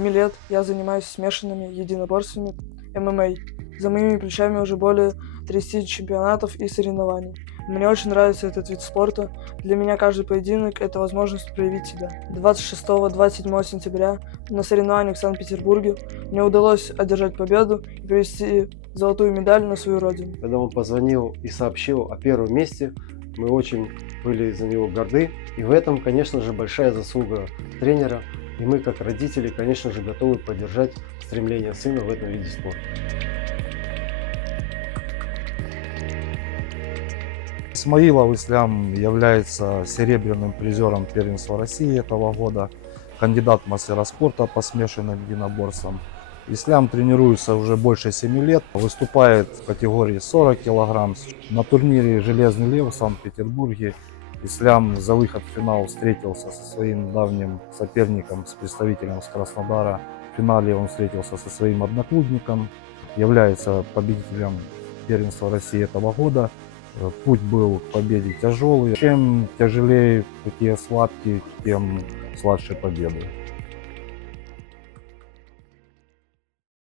7 лет я занимаюсь смешанными единоборствами ММА. За моими плечами уже более 30 чемпионатов и соревнований. Мне очень нравится этот вид спорта. Для меня каждый поединок – это возможность проявить себя. 26-27 сентября на соревнованиях в Санкт-Петербурге мне удалось одержать победу и привезти золотую медаль на свою родину. Когда он позвонил и сообщил о первом месте, мы очень были за него горды. И в этом, конечно же, большая заслуга тренера. И мы, как родители, конечно же, готовы поддержать стремление сына в этом виде спорта. Исмаилов Ислам является серебряным призером первенства России этого года, кандидат в мастера спорта по смешанным единоборствам. Ислам тренируется уже больше 7 лет, выступает в категории 40 кг. На турнире «Железный лев» в Санкт-Петербурге Ислам за выход в финал встретился со своим давним соперником, с представителем с Краснодара. В финале он встретился со своим одноклубником, является победителем первенства России этого года. Путь был к победе тяжелый. Чем тяжелее такие схватки, тем сладше победы.